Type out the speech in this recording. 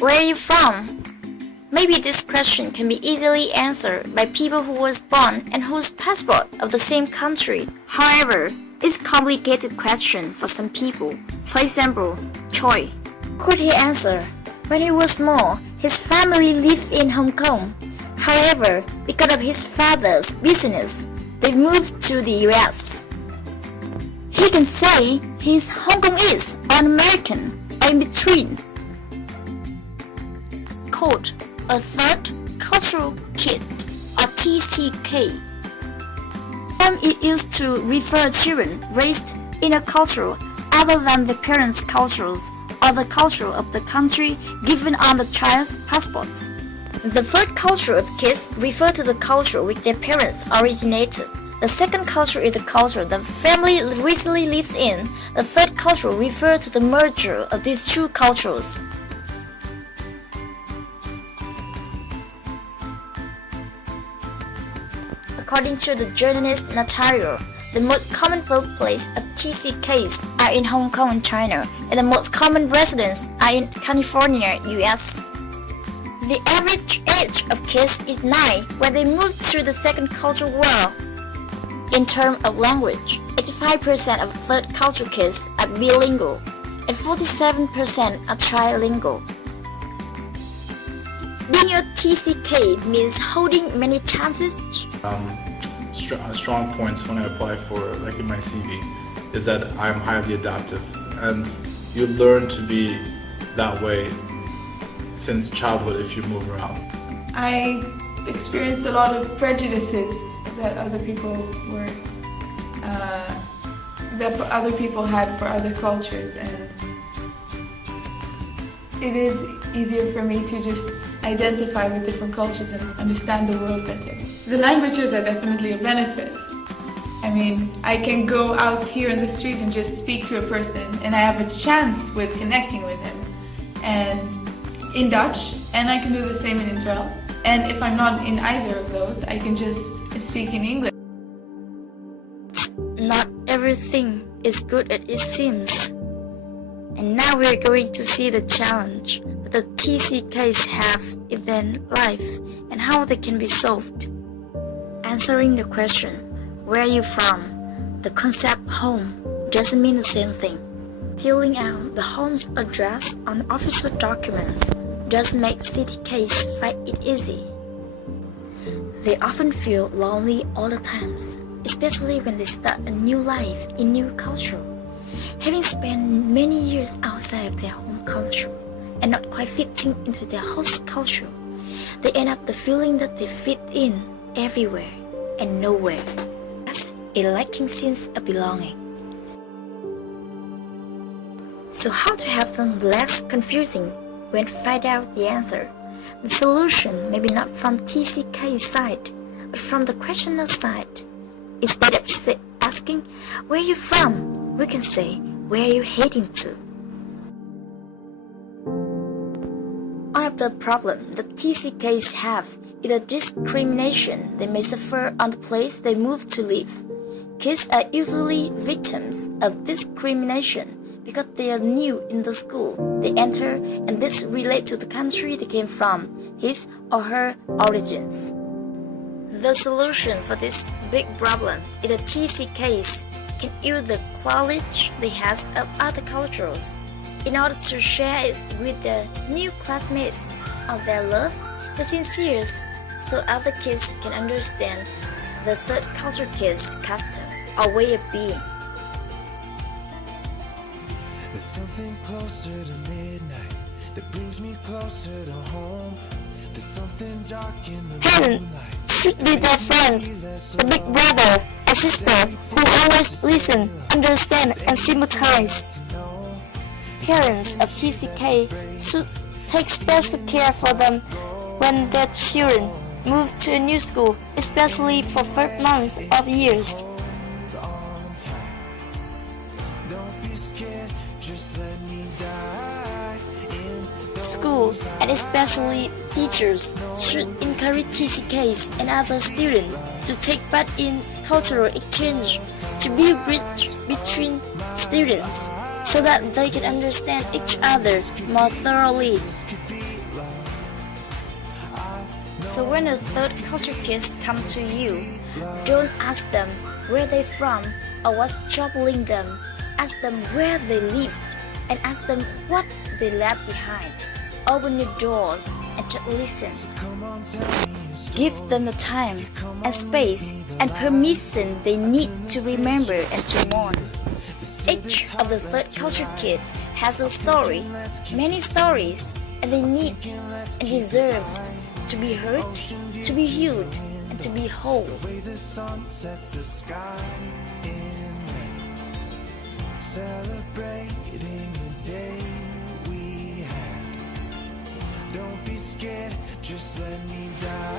Where are you from? Maybe this question can be easily answered by people who was born and whose passport of the same country. However, it's a complicated question for some people. For example, Choi. Could he answer? When he was small, his family lived in Hong Kong. However, because of his father's business, they moved to the US. He can say he's Hong Kongese or American or in between. Quote, a third cultural kid or TCK. Term it used to refer to children raised in a culture other than the parents' cultures or the culture of the country given on the child's passport. The third culture of kids refer to the culture which their parents originated. The second culture is the culture the family recently lives in. The third culture refers to the merger of these two cultures. According to the journalist Natario, the most common birthplace of TCKs are in Hong Kong and China, and the most common residents are in California, US. The average age of kids is 9 when they move to the second cultural world. In terms of language, 85% of third culture kids are bilingual, and 47% are trilingual. Being a TCK means holding many chances. Strong points when I apply for, like in my CV, is that I'm highly adaptive, and you learn to be that way since childhood if you move around. I experienced a lot of prejudices that other people had for other cultures, and it is easier for me to just identify with different cultures and understand the world better. The languages are definitely a benefit. I mean, I can go out here in the street and just speak to a person, and I have a chance with connecting with him, and in Dutch, and I can do the same in Israel. And if I'm not in either of those, I can just speak in English. Not everything is good as it seems. And now we're going to see the challenge that the TCKs have in their life and how they can be solved. Answering the question, where are you from? The concept home doesn't mean the same thing. Filling out the home's address on official documents doesn't make CTKs find it easy. They often feel lonely all the times, especially when they start a new life in new culture. Having spent many years outside of their home culture and not quite fitting into their host culture, they end up the feeling that they fit in everywhere and nowhere, as a lacking sense of belonging. So how to have them less confusing when find out the answer? The solution may be not from TCK's side, but from the questioner's side. Instead of asking, where are you from? We can say, where are you heading to? One of the problems that TCKs have is the discrimination they may suffer on the place they move to live. Kids are usually victims of discrimination because they are new in the school they enter, and this relates to the country they came from, his or her origins. The solution for this big problem is that TCKs can use the knowledge they have of other cultures in order to share it with the new classmates of their love, the sincere, so other kids can understand the third culture kids' custom or way of being. There's something closer to midnight that brings me closer to home. There's something dark in the moonlight. Should be their friends, the big brother or sister who always listen, understand, and sympathize. Parents of TCK should take special care for them when their children move to a new school, especially for first months of years. School, and especially teachers, should encourage TCKs and other students to take part in cultural exchange to build bridge between students. so that they can understand each other more thoroughly. So when the third culture kids come to you, don't ask them where they're from or what's troubling them. Ask them where they lived and ask them what they left behind. Open your doors and just listen. Give them the time and space and permission they need to remember and to mourn. Each of the third culture kid has a story, many stories, and they need and deserves to be heard, to be healed, and to be whole. The sun sets the sky in red, celebrating the day we had. Don't be scared, just let me die.